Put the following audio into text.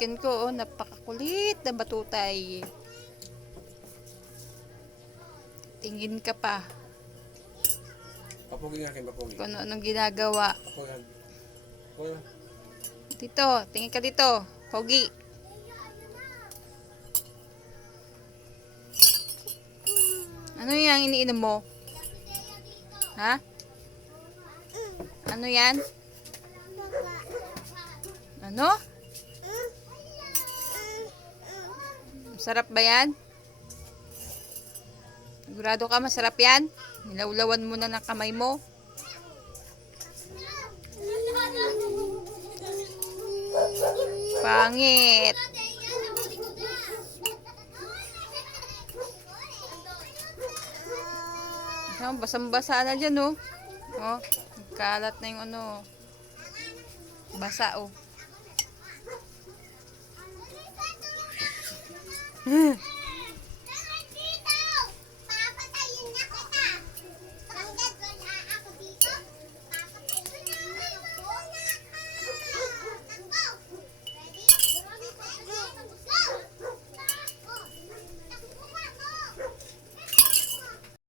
Kin ko, oh, napakakulit na batutay. Tingin ka pa. Papugi nga akin, papugi. Kung anong ginagawa. Papugi. Papugi. Dito, tingin ka dito. Pogi. Ano yung iniinom mo? Ha? Ano yan? Ano? Masarap ba yan? Sigurado ka masarap yan? Nilawlawan mo na ng kamay mo. Pangit. Basang-basa na dyan, oh. Oh, nagkalat na yung ano. Basa, oh.